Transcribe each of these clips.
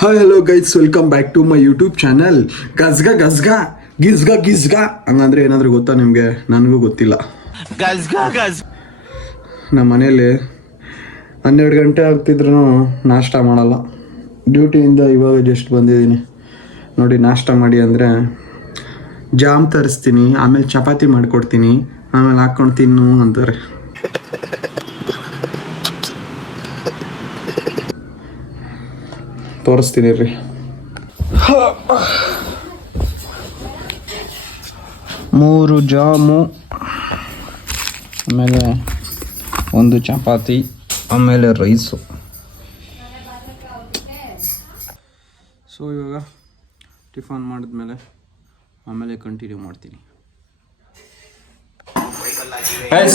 Hi hello guys, welcome back to my YouTube channel. ಗಜ್ಗಾ ಗಜ್ಗಾ ಗಿಜ್ಗಾ ಗಿಜ್ಗಾ ಹಂಗಂದ್ರೆ ಏನಾದರೂ ಗೊತ್ತಾ ನಿಮಗೆ? ನನಗೂ ಗೊತ್ತಿಲ್ಲ. ನಮ್ಮ ಮನೇಲಿ 12 ಗಂಟೆ ಆಗ್ತಿದ್ರು ನಾಷ್ಟ ಮಾಡಲ್ಲ. ಡ್ಯೂಟಿಯಿಂದ ಇವಾಗ ಜಸ್ಟ್ ಬಂದಿದ್ದೀನಿ ನೋಡಿ. ನಾಷ್ಟ ಮಾಡಿ ಅಂದರೆ ಜಾಮ್ ತರಿಸ್ತೀನಿ, ಆಮೇಲೆ ಚಪಾತಿ ಮಾಡಿಕೊಡ್ತೀನಿ, ಆಮೇಲೆ ಹಾಕ್ಕೊಂಡು ತಿನ್ನು ಅಂತಾರೆ. ತೋರಿಸ್ತೀನಿ ರೀ. 3 ಜಾಮು, ಆಮೇಲೆ 1 ಚಪಾತಿ, ಆಮೇಲೆ ರೈಸು. ಸೊ ಇವಾಗ ಟಿಫನ್ ಮಾಡಿದ್ಮೇಲೆ ಆಮೇಲೆ ಕಂಟಿನ್ಯೂ ಮಾಡ್ತೀನಿ.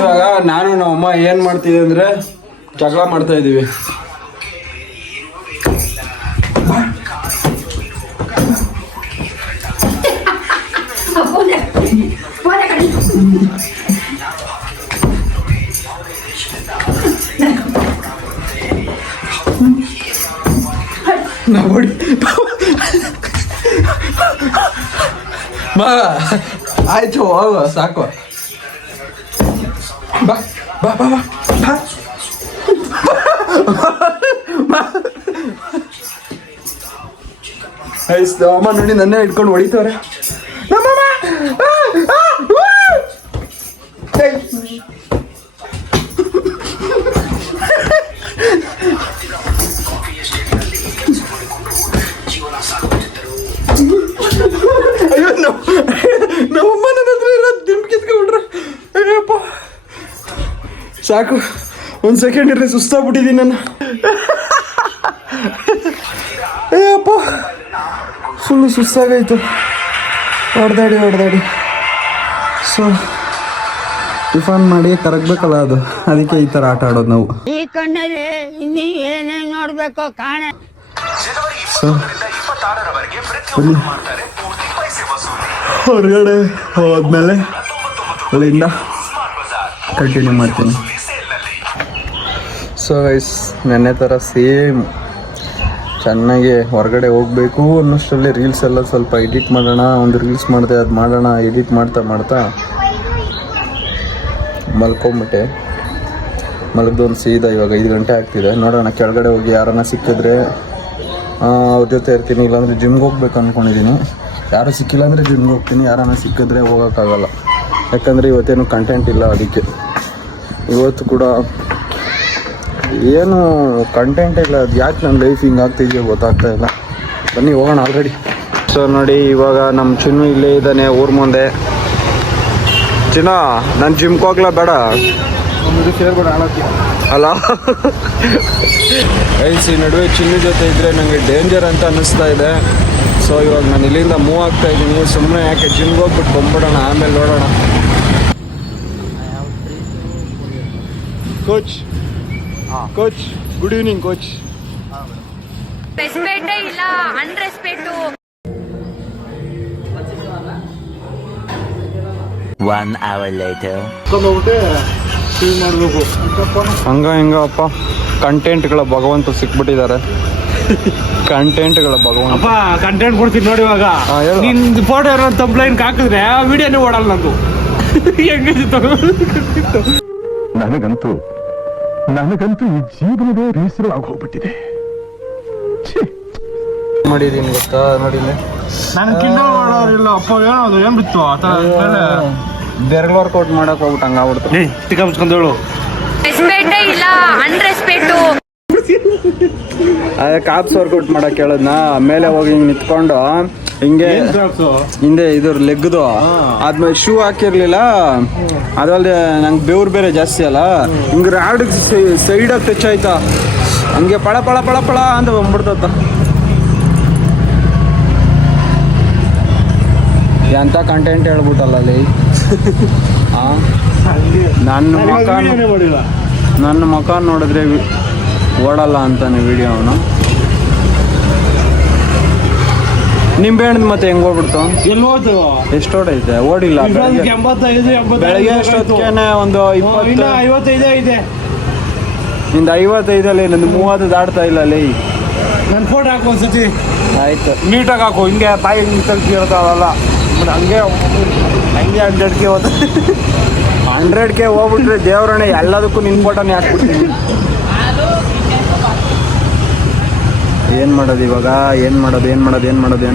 ಇವಾಗ ನಾನು ನಮ್ಮಮ್ಮ ಏನು ಮಾಡ್ತಿದ್ದೆ ಅಂದರೆ ಜಗಳ ಮಾಡ್ತಾ ಇದ್ದೀವಿ. ನೋಡಿ ಆಯ್ತು, ಹೋಗ ಸಾಕು. ಬಾ ಬಾ ಬಾ ಬಾ ಅಮ್ಮ ನೋಡಿ ನನ್ನೇ ಇಟ್ಕೊಂಡು ಹೊಡಿತವ್ರೆ. ಅಯ್ಯೋ ನಮ್ಮಮ್ಮ ನನ್ನ ಹತ್ರ ಇರೋದು ದಿಂಬು ಕಿತ್ಕೊಂಡ್ರೆ. ಅಯ್ಯಪ್ಪ ಸಾಕು, 1 ಸೆಕೆಂಡ್ ಇರ್ರಿ, ಸುಸ್ತಾಗ್ಬಿಟ್ಟಿದ್ದೀನಿ ನಾನು. ಅಯ್ಯಪ್ಪ ಫುಲ್ಲು ಸುಸ್ತಾಗಾಯ್ತು ಹೊಡೆದಾಡಿ. ಸೊ ಟಿಫನ್ ಮಾಡಿ ಕರಗಬೇಕಲ್ಲ, ಅದಕ್ಕೆ ಈ ಥರ ಆಟ ಆಡೋದು ನಾವು. ಈ ಕಣ್ಣಲ್ಲಿ ಇನ್ನೀ ಏನೇನು ನೋಡ್ಬೇಕು ಕಾಣ. ಸೊ ಹೊರಗಡೆ ಹೋದ್ಮೇಲೆ ಅಲ್ಲಿಂದ ಕಂಟಿನ್ಯೂ ಮಾಡ್ತೀನಿ. ಸೊ ಗೈಸ್, ನೆನ್ನೆ ಥರ ಸೇಮ್ ಚೆನ್ನಾಗಿ ಹೊರಗಡೆ ಹೋಗಬೇಕು ಅನ್ನೋಷ್ಟರಲ್ಲಿ ರೀಲ್ಸ್ ಎಲ್ಲ ಸ್ವಲ್ಪ ಎಡಿಟ್ ಮಾಡೋಣ. ಒಂದು ರೀಲ್ಸ್ ಮಾಡಿದೆ, ಅದು ಮಾಡೋಣ. ಎಡಿಟ್ ಮಾಡ್ತಾ ಮಲ್ಕೊಂಬಿಟ್ಟೆ. ಮಲಗ್ದೊಂದು ಸೀದಾ ಇವಾಗ 5 ಗಂಟೆ ಆಗ್ತಿದೆ. ನೋಡೋಣ, ಕೆಳಗಡೆ ಹೋಗಿ ಯಾರನ್ನ ಸಿಕ್ಕಿದ್ರೆ ಅವ್ರ ಜೊತೆ ಇರ್ತೀನಿ, ಇಲ್ಲಾಂದರೆ ಜಿಮ್ಗೆ ಹೋಗ್ಬೇಕು ಅಂದ್ಕೊಂಡಿದ್ದೀನಿ. ಯಾರು ಸಿಕ್ಕಿಲ್ಲ ಅಂದರೆ ಜಿಮ್ಗೆ ಹೋಗ್ತೀನಿ, ಯಾರನ್ನ ಸಿಕ್ಕಿದ್ರೆ ಹೋಗೋಕ್ಕಾಗಲ್ಲ. ಯಾಕಂದರೆ ಇವತ್ತೇನು ಕಂಟೆಂಟ್ ಇಲ್ಲ. ಅದಕ್ಕೆ ಇವತ್ತು ಕೂಡ ಏನು ಕಂಟೆಂಟ್ ಇಲ್ಲ. ಅದು ಯಾಕೆ ನನ್ನ ಲೈಫ್ ಹಿಂಗೆ ಆಗ್ತಿದೆಯೋ ಗೊತ್ತಾಗ್ತಾ ಇಲ್ಲ. ಬನ್ನಿ ಹೋಗೋಣ ಆಲ್ರೆಡಿ. ಸೊ ನೋಡಿ, ಇವಾಗ ನಮ್ಮ ಚಿನ್ನು ಇಲ್ಲೇ ಇದ್ದಾನೆ ಊರ ಮುಂದೆ. ಚಿನ್ನ, ನಾನು ಜಿಮ್ಗೆ ಹೋಗ್ಲಾ ಬೇಡ? ಸೇರ್ಬೇಡ ಅಲ್ಲ. ಈ ನಡುವೆ ಚಿನ್ನು ಜೊತೆ ಇದ್ದರೆ ನನಗೆ ಡೇಂಜರ್ ಅಂತ ಅನ್ನಿಸ್ತಾ ಇದೆ. ಸೊ ಇವಾಗ ನಾನು ಇಲ್ಲಿಂದ ಮೂವ್ ಆಗ್ತಾ ಇದ್ದೀನಿ. ಸುಮ್ಮನೆ ಯಾಕೆ ಜಿಮ್ಗೆ ಹೋಗ್ಬಿಟ್ಟು ಬಂದ್ಬಿಡೋಣ, ಆಮೇಲೆ ನೋಡೋಣ. Coach good evening coach. Respect ಇಲ್ಲ, ಅನ್ರೆಸ್ಪೆಕ್ಟ್. 1 hour later. ಹಂಗ ಹಿಂಗಪ್ಪ, ಕಂಟೆಂಟ್ಗಳ ಭಗವಂತ ಸಿಕ್ಬಿಟ್ಟಿದ್ದಾರೆ. ಕಂಟೆಂಟ್ಗಳ ಭಗವಂತ. ಕಂಟೆಂಟ್ ಕೊಡ್ತೀನಿ ನೋಡಿ. ಇವಾಗ ನಿನ್ ಫೋಟೋ ಏನೋ ತಂಪ್ಲೈನ್ ಹಾಕಿದ್ರೆ ಆ ವಿಡಿಯೋನೇ ಓಡಲ್ಲ ನಂದು. ನನಗಂತೂ ಈ ಜೀವನವೇ ಬೇಸರ ಆಗೋಗ್ಬಿಟ್ಟಿದೆ. ಮಾಡಿದೀನಿ ಗೊತ್ತಾ ನೋಡಿ. ನಾನು ಕಿಂಡಲ್ ಮಾಡೋರಿಲ್ಲ ಅಪ್ಪ, ಹೇಳೋದು ಏನ್ ಬಿತ್ತು ಆ ಥರ ಬೆರಳು ವರ್ಕೌಟ್ ಮಾಡಕ್ ಹೋಗ್ಬಿಟ್ಟು ಹಂಗಾಗ್ಬಿಡ್ತು. ಟಿಕ್ಕ ಮುಚ್ಕೊಂಡೇಳು. ರೆಸ್ಪೆಕ್ಟ್ ಇಲ್ಲ, ಅನ್ರೆಸ್ಪೆಕ್ಟ್. ಅದೇ ಕಾಪ್ಸ್ ವರ್ಕೌಟ್ ಮಾಡಕ್ ಹೇಳದ್ನ. ಮೇಲೆ ಹೋಗಿ ಹಿಂಗ್ ನಿಂತ್ಕೊಂಡು ಹಿಂಗೆ ಹಿಂದೆ ಇದ್ರ ಲೆಗ್ದು ಆದ್ಮೇಲೆ ಶೂ ಹಾಕಿರ್ಲಿಲ್ಲ. ಅದಲ್ಲದೆ ನಂಗೆ ಬೆವ್ರು ಬೇರೆ ಜಾಸ್ತಿ ಅಲ್ಲ, ಹಿಂಗೆ ರಾಡ್ ಸೈಡಾಗಿ ಟಚ್ ಆಯ್ತಾ, ಹಂಗೆ ಪಳ ಪಳ ಪಳ ಪಳ ಅಂತ ಬಂದ್ಬಿಡ್ತತ್ತ. ಎಂತ ಕಂಟೆಂಟ್ ಹೇಳ್ಬಿಟ್ಟಲ್ಲ ಅಲ್ಲಿ. ನನ್ನ ಮುಖ ನೋಡಿದ್ರೆ ಓಡಲ್ಲ ಅಂತಾನೆ ವಿಡಿಯೋ ಅವನು. ನಿಂಬೆ ಹಣ್ಣು ಮತ್ತೆ ಹೆಂಗ್ ಹೋಗ್ಬಿಡ್ತು? ಎಷ್ಟು ಓಡೈತೆ? ಓಡಿಲ್ಲ. ಬೆಳಗ್ಗೆ ಎಷ್ಟೊತ್ತಿಗೆ ಒಂದು 55 ಇದೆ. ನಿಂದು 55ಅಲ್ಲಿ ನಂದು 30 ದಾಟ್ತಾ ಇಲ್ಲ ಅಲ್ಲಿ. ನನ್ನ ಫೋಟೋ ಹಾಕು ಒಂದ್ಸತಿ ಆಯ್ತು. ನೀಟಾಗಿ ಹಾಕು. ಹಿಂಗೆ ಬಾಯಿ ಹಿಂಗೆ ತಲ್ಪಿರುತ್ತೆ ಅವೆಲ್ಲ ಹಂಗೆ 100K ಹೋದ 100K ಹೋಗ್ಬಿಟ್ರೆ ದೇವ್ರಣ್ಣ ಎಲ್ಲದಕ್ಕೂ ನಿನ್ ಫೋಟೋನೇ ಹಾಕ್ಬಿಡ್ತೀನಿ. ಏನ್ ಮಾಡೋದು ಇವಾಗ? ಏನ್ ಮಾಡೋದು? ಏನು ನೀವು ಮಾಡೋದು?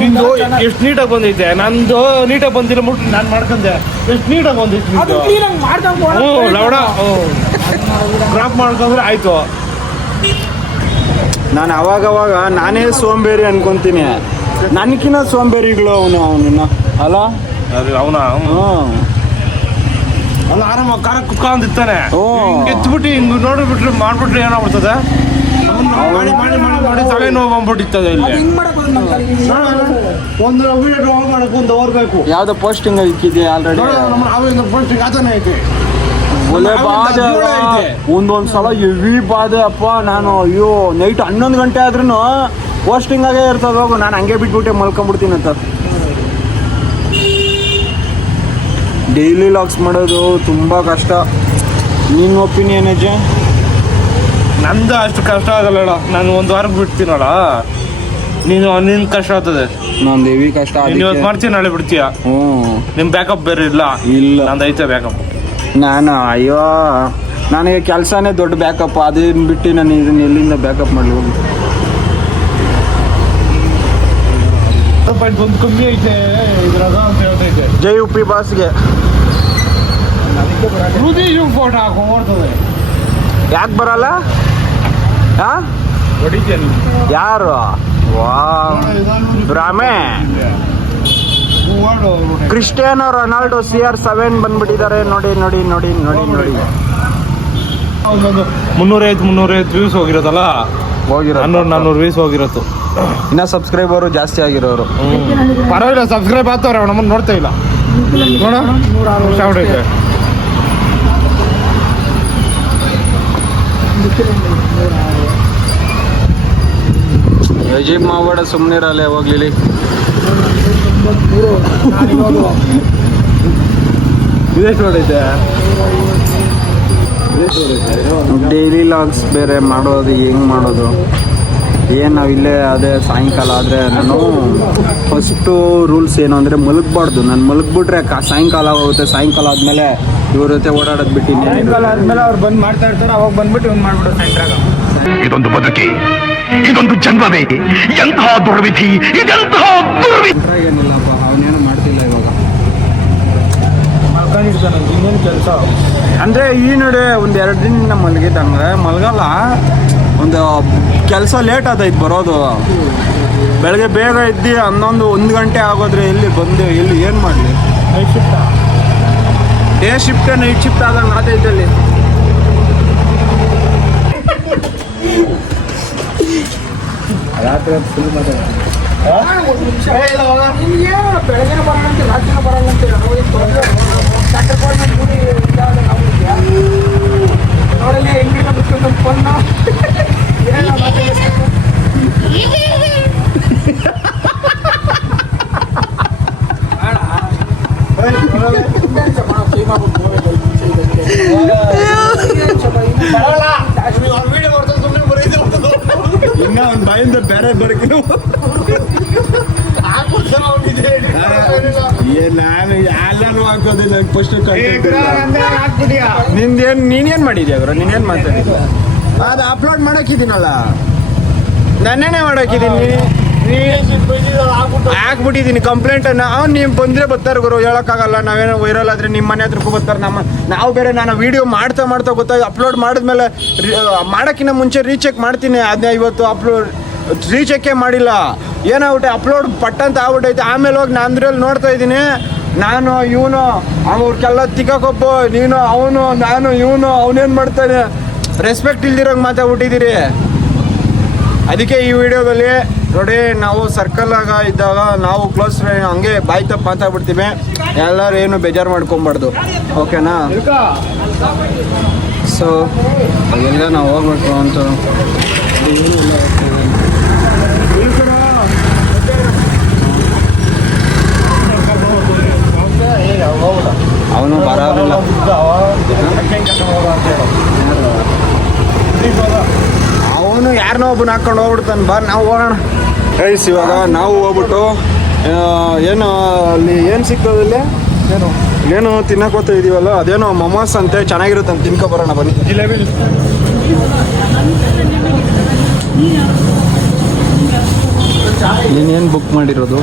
ನಿಂದು ಎಷ್ಟು ನೀಟಾಗಿ ಬಂದೈತೆ. ನಂದು ನೀಟಾಗಿ ಬಂದಿಲ್ಲ ಮುಟ್ಟು ನಾನು ಮಾಡ್ಕೊಂಡೆ. ಎಷ್ಟು ನೀಟಾಗಿ ಬಂದೈತೆ ನಿಂದು. ಹ್ಞೂ ಲವಡ ಡ್ರಾಪ್ ಮಾಡ್ಕೊಂಡ್ರೆ ಆಯ್ತು. ನಾನು ಅವಾಗವಾಗ ನಾನೇ ಸೋಂಬೇರಿ ಅನ್ಕೊಂತೀನಿ. ನನ್ಕಿನ್ನ ಸೋಂಬೇರಿಗಳು ಅವನನ್ನ ಅಲ್ಲ ಅವನ ಹ್ಞೂ ಅಲ್ಲ ಆರಾಮಾಗಿ ಕಾರ ಕುಕ್ಕ ಅಂದಿತ್ತಾನೆ. ಓ. ಹಿಂಗೆ ಎತ್ಬಿಟ್ಟು ಹಿಂಗೆ ನೋಡಿಬಿಟ್ರೆ ಮಾಡ್ಬಿಟ್ರೆ ಏನಾಗ್ಬಿಡ್ತದೆ, ಮಾಡಿ ಮಾಡಿ ಮಾಡಿ ಮಾಡಿ ತಲೆನೋವು ಬಂದ್ಬಿಟ್ಟಿರ್ತದೆ. ಇಲ್ಲಿ ಒಂದು ವೀಡಿಯೋ ಮಾಡಕ್ಕೆ ಒಂದು ಅವರ್ ಬೇಕು. ಯಾವ್ದೋ ಪೋಸ್ಟಿಂಗ್ ಇಕ್ಕಿದೆ ಆಲ್ರೆಡಿ. ಅವಿಂದ ಪೋಸ್ಟಿಂಗ್ ಆತನೇ ಐತಿ. ಒಳ್ಳೆ ಬಾಧೆ ಒಂದೊಂದ್ಸಲ ಹೆವಿ ಬಾಧೆ ಅಪ್ಪ. ನಾನು ಅಯ್ಯೋ ನೈಟ್ 11 ಗಂಟೆ ಆದ್ರೂ ಪೋಸ್ಟಿಂಗ್ ಆಗೇ ಇರ್ತದೆ. ಹೋಗು ನಾನು ಹಂಗೆ ಬಿಟ್ಬಿಟ್ಟೆ ಮಲ್ಕೊಂಡ್ಬಿಡ್ತೀನಿ ಅಂತ. ಡೈಲಿ ಲಾಗ್ಸ್ ಮಾಡೋದು ತುಂಬ ಕಷ್ಟ. ನಿನ್ನ ಒಪಿನಿಯನ್ ಅಜ್ಜಿ? ನಂದು ಅಷ್ಟು ಕಷ್ಟ ಆಗಲ್ಲ. ನಾನು ಒಂದು ವಾರಕ್ಕೆ ಬಿಡ್ತೀನಲ್ಲ, ನಿನ್ ಕಷ್ಟ ಆಗ್ತದೆ. ನಂದು ಹೆವಿ ಕಷ್ಟ. ನೀನು ಇವತ್ತು ಮಾಡ್ತೀನಿ ನಾಳೆ ಬಿಡ್ತೀಯ. ಹ್ಞೂ ನಿಮ್ ಬ್ಯಾಕಪ್ ಬೇರೆ ಇಲ್ಲ. ನಂದು ಐತೆ ಬ್ಯಾಕಪ್. ನಾನು ಅಯ್ಯೋ ನನಗೆ ಕೆಲಸನೇ ದೊಡ್ಡ ಬ್ಯಾಕಪ್. ಅದನ್ನ ಬಿಟ್ಟು ನಾನು ಇದನ್ನ ಎಲ್ಲಿಂದ ಬ್ಯಾಕಪ್ ಮಾಡಲಿ ಹೋಗಿ. ಒಂದು ಕಮ್ಮಿ ಐತೆ ಇದ್ರಾಗ ಅಂತ ಹೇಳ್ತೈತೆ. ಜೈ ಉಪ್ಪಿ ಬಾಸ್ಗೆ ಫೋಟೋ ಹಾಕೋ ಓಡ್ತದೆ. ಯಾಕೆ ಬರಲ್ಲ? ಹೊಡಿತೀನಿ. ಯಾರು? ವಾ ರಾಮೇ ಕ್ರಿಸ್ಟಿಯಾನೋ ರೊನಾಲ್ಡೋ CR7 ಬಂದ್ಬಿಟ್ಟಿದ್ದಾರೆ. ನೋಡಿ ನೋಡಿ ನೋಡಿ ನೋಡಿ ನೋಡಿ. ಒಂದೊಂದು 350 ವ್ಯೂಸ್ ಹೋಗಿರೋದಲ್ಲ. ಹೋಗಿರೋ 400 ವ್ಯೂಸ್ ಹೋಗಿರೋದು. ಇನ್ನ ಸಬ್ಸ್ಕ್ರೈಬರು ಜಾಸ್ತಿ ಆಗಿರೋರು. ಪರವಾಗಿಲ್ಲ, ಸಬ್ಸ್ಕ್ರೈಬ್ ಆಗ್ತವ್ರೆ. ನಮ್ಮನ್ನು ನೋಡ್ತಾ ಇಲ್ಲ ನೋಡ. ಶಾರ್ಟ್ ಐತೆ. ಯಜೀಬ್ ಮಾವಡ ಸುಮ್ಮನೆ ಇರಲ್ಲ ಹೋಗ್ಲಿ. ಡೈಲಿ ಲಾಗ್ಸ್ ಬೇರೆ ಮಾಡೋದು ಹೆಂಗ್ ಮಾಡೋದು ಏನು? ನಾವು ಇಲ್ಲೇ ಅದೇ ಸಾಯಂಕಾಲ ಆದರೆ ನಾನು ಫಸ್ಟು ರೂಲ್ಸ್ ಏನು ಅಂದರೆ ಮಲಗಬಾರ್ದು. ನಾನು ಮಲಗ್ಬಿಟ್ರೆ ಸಾಯಂಕಾಲ ಹೋಗುತ್ತೆ. ಸಾಯಂಕಾಲ ಆದಮೇಲೆ ಇವ್ರ ಜೊತೆ ಓಡಾಡೋದು ಬಿಟ್ಟಿನಿ. ಸಾಯಂಕಾಲ ಆದ್ಮೇಲೆ ಅವ್ರು ಬಂದು ಮಾಡ್ತಾ ಇರ್ತಾರೆ. ಅವಾಗ ಬಂದ್ಬಿಟ್ಟು ಇವ್ನು ಮಾಡ್ಬಿಡೋ ಸಾಯಂಕಾಲ. ಇದೊಂದು ಬದುಕಿ, ಇದೊಂದು ಜನ್ಮವೇ, ಎಂತಹ ದುರ್ವಿಧಿ, ಇದೆಂತಹ ದುರ್ವಿಧಿ. ಏನಿಲ್ಲಪ್ಪ, ಅವನೇನು ಮಾಡ್ತಿಲ್ಲ ಇವಾಗ. ಇನ್ನೇನು ಕೆಲಸ ಅಂದರೆ ಈ ನಡೆ ಒಂದು 2 ದಿನ ಮಲಗಿದ್ದಂಗೆ ಮಲಗಲ್ಲ. ಒಂದು ಕೆಲಸ ಲೇಟ್ ಆದೈತೆ ಬರೋದು. ಬೆಳಗ್ಗೆ ಬೇಗ ಇದ್ದು 11-1 ಗಂಟೆ ಆಗೋದ್ರೆ ಎಲ್ಲಿ ಬಂದು ಎಲ್ಲಿ ಏನು ಮಾಡಲಿ? ಡೇ ಶಿಫ್ಟ್ ನೈಟ್ ಶಿಫ್ಟ್ ಆದಂಗೆ ಆದೈತಲ್ಲಿ. ರಾತ್ರಿ ಫುಲ್ ಬೆಳಗ್ಗೆ ಬರೋಣಂತೆ ರಾತ್ರಿ ಬರೋಣಂತೆ ನೋಡಲ್ಲಿ ಹೆಂಗಿನ ಬಿಟ್ಟು ಫೋನ್ನ ಇನ್ನ ಒಂದು ಬಾಯಿಂದ ಬೇರೆ ಬರಕ್ಕೆ ನಾನು ಎಲ್ಲರೂ ಹಾಕೋದು. ನಂಗೆ ಫಸ್ಟ್ ನಿಂದೇನು ನೀನೇನು ಮಾಡಿದ್ಯಾ ಅವರು? ನೀನೇನು ಮಾತಾಡಿದ್ಯ? ಅದು ಅಪ್ಲೋಡ್ ಮಾಡೋಕ್ಕಿದ್ದೀನಲ್ಲ, ನನ್ನೇನೆ ಮಾಡೋಕ್ಕಿದ್ದೀನಿ. ಹಾಕ್ಬಿಟ್ಟಿದ್ದೀನಿ ಕಂಪ್ಲೇಂಟನ್ನು. ಅವ್ನು ನೀವು ಬಂದರೆ ಬರ್ತಾರೆ ಗುರು, ಹೇಳೋಕ್ಕಾಗಲ್ಲ. ನಾವೇನೋ ವೈರಲ್ ಆದರೆ ನಿಮ್ಮ ಮನೆ ಹತ್ರಕ್ಕೂ ಬರ್ತಾರೆ. ನಾವು ಬೇರೆ ನಾನು ವೀಡಿಯೋ ಮಾಡ್ತಾ ಗೊತ್ತಾಗಿ ಅಪ್ಲೋಡ್ ಮಾಡಿದ್ಮೇಲೆ ಮಾಡೋಕ್ಕಿಂತ ಮುಂಚೆ ರೀಚೆಕ್ ಮಾಡ್ತೀನಿ. ಅದನ್ನ ಇವತ್ತು ಅಪ್ಲೋಡ್ ರೀಚೆಕ್ಕೇ ಮಾಡಿಲ್ಲ. ಏನಾಗ್ಬಿಟ್ಟೆ ಅಪ್ಲೋಡ್ ಪಟ್ಟಂತ ಆಗ್ಬಿಟ್ಟೈತೆ. ಆಮೇಲೆ ಹೋಗಿ ನಾನು ಅಂದ್ರಲ್ಲಿ ನೋಡ್ತಾ ಇದ್ದೀನಿ, ನಾನು ಇವನು ಅವ್ರಿಗೆಲ್ಲ ತಿಕ್ಕೊಬ್ಬ, ನೀನು ಅವನು ನಾನು ಇವನು ಅವನೇನು ಮಾಡ್ತಾನೆ, ರೆಸ್ಪೆಕ್ಟ್ ಇಲ್ದಿರೋಂಗೆ ಮಾತಾಡ್ಬಿಟ್ಟಿದ್ದೀರಿ. ಅದಕ್ಕೆ ಈ ವಿಡಿಯೋದಲ್ಲಿ ನೋಡಿ, ನಾವು ಸರ್ಕಲ್ಲಾಗ ಇದ್ದಾಗ ನಾವು ಕ್ಲೋಸ್ ಫ್ರೆಂಡ್ ಹಂಗೆ ಬಾಯ್ ತಪ್ಪು ಮಾತಾಡ್ಬಿಡ್ತೀವಿ. ಎಲ್ಲರೂ ಏನು ಬೇಜಾರು ಮಾಡ್ಕೊಬಾರ್ದು, ಓಕೆನಾ? ಸೊ ಎಲ್ಲ ನಾವು ಹೋಗ್ಬೇಕು ಅಂತ ಅವನು ಬರೋದಿಲ್ಲ. ಅವನು ಯಾರನ್ನೋ ಒಬ್ಬನ ಹಾಕೊಂಡು ಹೋಗ್ಬಿಡ್ತಾನೆ. ಬಾ ನಾವು ಹೋಗೋಣ ಗೈಸ್. ಇವಾಗ ನಾವು ಹೋಗ್ಬಿಟ್ಟು ಏನು ಅಲ್ಲಿ ಏನು ಸಿಗ್ತದಲ್ಲಿ ಏನು ತಿನ್ನಕ್ಕೆ ಹೋಗ್ತಾ ಇದೀವಲ್ಲ, ಅದೇನೋ ಮೊಮೋಸ್ ಅಂತೆ, ಚೆನ್ನಾಗಿರುತ್ತೆ ಅಂತ ತಿನ್ಕೊ ಬರೋಣ ಬನ್ನಿ. ಜಿಲೇಬಿ ನೀನೇನು ಬುಕ್ ಮಾಡಿರೋದು?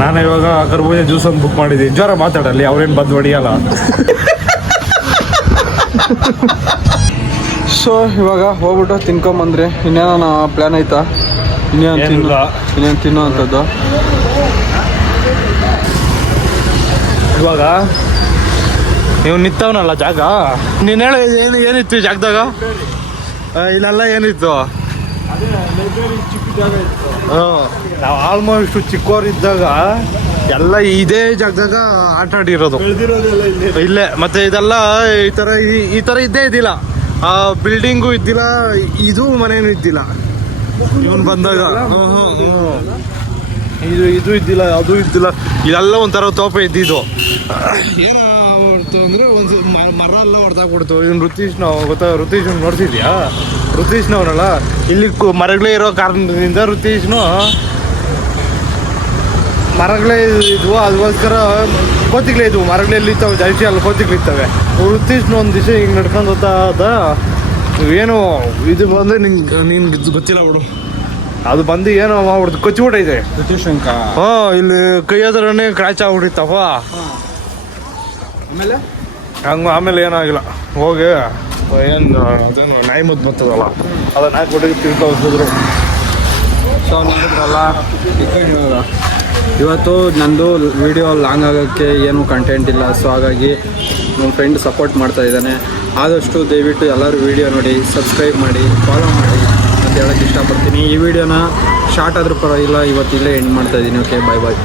ನಾನು ಇವಾಗ ಕರ್ಬೂಜ ಜ್ಯೂಸ್ ಒಂದು ಬುಕ್ ಮಾಡಿದ್ದೀನಿ. ಜ್ವರ ಮಾತಾಡಲ್ಲಿ ಅವ್ರೇನು ಬಂದು ಹೊಡಿಯಲ್ಲ. ಸೊ ಇವಾಗ ಹೋಗ್ಬಿಟ್ಟು ತಿನ್ಕೊಂಬಂದ್ರೆ ಇನ್ನೇನೋ ಪ್ಲ್ಯಾನ್ ಆಯ್ತಾ? ಇನ್ನೇನು ತಿನ್ನೋ ಅಂಥದ್ದು? ಇವಾಗ ನೀವು ನಿಂತವನಲ್ಲ ಜಾಗ, ನೀನು ಹೇಳು ಏನಿತ್ತು ಈ ಜಾಗದಾಗ? ಇಲ್ಲೆಲ್ಲ ಏನಿತ್ತು? ನಾವು ಆಲ್ಮೋಸ್ಟ್ ಚಿಕ್ಕವರಿದ್ದಾಗ ಎಲ್ಲ ಇದೇ ಜಾಗದಾಗ ಆಟ ಆಡಿರೋದು ಇಲ್ಲೇ. ಮತ್ತೆ ಇದೆಲ್ಲ ಈ ಥರ ಇದ್ದೇ ಇದ್ದಿಲ್ಲ, ಆ ಬಿಲ್ಡಿಂಗು ಇದ್ದಿಲ್ಲ, ಇದು ಮನೇನು ಇದ್ದಿಲ್ಲ ಇವನು ಬಂದಾಗ. ಇದು ಇದ್ದಿಲ್ಲ, ಅದು ಇದ್ದಿಲ್ಲ, ಇದೆಲ್ಲ ಒಂಥರ ತೋಪೆ ಇದ್ದಿದ್ದು. ಏನಾಗ್ಬಿಡ್ತು ಅಂದರೆ ಒಂದು ಮರ ಎಲ್ಲ ಹೊಡೆದಾಗ್ಬಿಡ್ತು. ಇವನು ರುತೀಶ್ನವ್ ಗೊತ್ತಾ? ರುತೀಶ್ ನೋಡ್ತಿದ್ಯಾ? ರುತೀಶ್ನವನಲ್ಲ, ಇಲ್ಲಿ ಮರಗಳೇ ಇರೋ ಕಾರಣದಿಂದ ರುತೀಶ್ನು ಮರಗಳೇ ಇದ್ವು, ಅದಕ್ಕೋಸ್ಕರ ಕೋತಿಗಳೇ ಇದ್ವು. ಮರಗಳೆಲ್ಲಿ ಇರ್ತವೆ ಜಾಸ್ತಿ, ಅಲ್ಲಿ ಕೋತಿಗಳಿರ್ತವೆ. ರುತೀಶ್ನ ಒಂದು ದಿವಸ ಹಿಂಗೆ ನಡ್ಕೊಂಡು ಹೋದ, ಏನು ಇದು ಬಂದರೆ ನಿನ್ಗೆ ಗೊತ್ತಿಲ್ಲ ಬಿಡು. ಅದು ಬಂದು ಏನೋ ಮಾಡ್ಬಿಡ್ತು, ಕೊಚ್ಚಿಬಿಟ್ಟೈತೆ ರುತೀಶಂಕ. ಇಲ್ಲಿ ಕೈ ಹತ್ರನೇ ಕ್ರಾಚ್ ಆಗ್ಬಿಟ್ಟಿತ್ತಪ್ಪ. ಆಮೇಲೆ ಏನಾಗಿಲ್ಲ. ಹೋಗಿ ಏನು ಅದೇನು ನಾಯಿ ಮುದ್ದು ಬರ್ತದಲ್ಲ, ಅದನ್ನ ಹಾಕ್ಬಿಟ್ಟು ತಿಳ್ಕೊಳ್ತಿದ್ರು. ಸೊ ನೋಡಿದ್ರಲ್ಲ, ಇವತ್ತು ನಂದು ವಿಡಿಯೋ ಲಾಂಗ್ ಆಗೋಕ್ಕೆ ಏನು ಕಂಟೆಂಟ್ ಇಲ್ಲ. ಸೊ ಹಾಗಾಗಿ ನನ್ನ ಫ್ರೆಂಡ್ ಸಪೋರ್ಟ್ ಮಾಡ್ತಾ ಇದ್ದಾನೆ. ಆದಷ್ಟು ದಯವಿಟ್ಟು ಎಲ್ಲರೂ ವಿಡಿಯೋ ನೋಡಿ, ಸಬ್ಸ್ಕ್ರೈಬ್ ಮಾಡಿ, ಫಾಲೋ ಮಾಡಿ ಅಂತ ಹೇಳೋಕ್ಕೆ ಇಷ್ಟಪಡ್ತೀನಿ. ಈ ವಿಡಿಯೋನ ಶಾರ್ಟ್ ಆದರೂ ಪರವಾಗಿಲ್ಲ, ಇವತ್ತು ಇಲ್ಲೇ ಎಂಡ್ ಮಾಡ್ತಾಯಿದ್ದೀನಿ. ಓಕೆ, ಬಾಯ್ ಬಾಯ್.